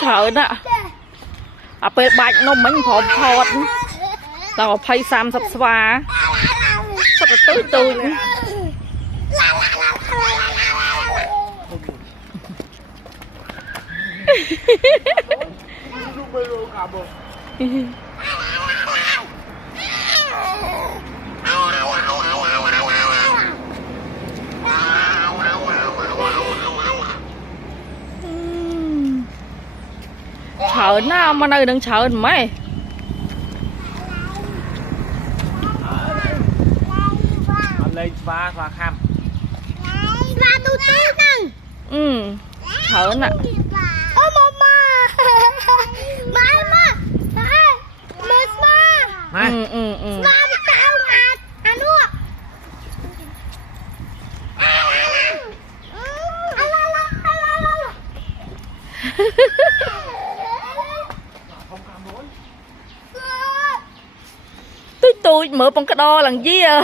Trời nè. À bê bạch nó mình phọt phọt. Tao phay xăm sắp xóa. Sắp là tươi tươi. Sợ nó mà nơi đừng sợ mấy. Lên và khăm. Và tụi tôi nè. Sợ nè. Ô mama. Mama. Mama. Mama tao ngạt. Anh ua. Tôi mở bằng cái đo lần gì à.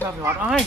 Sao ngọt ơi.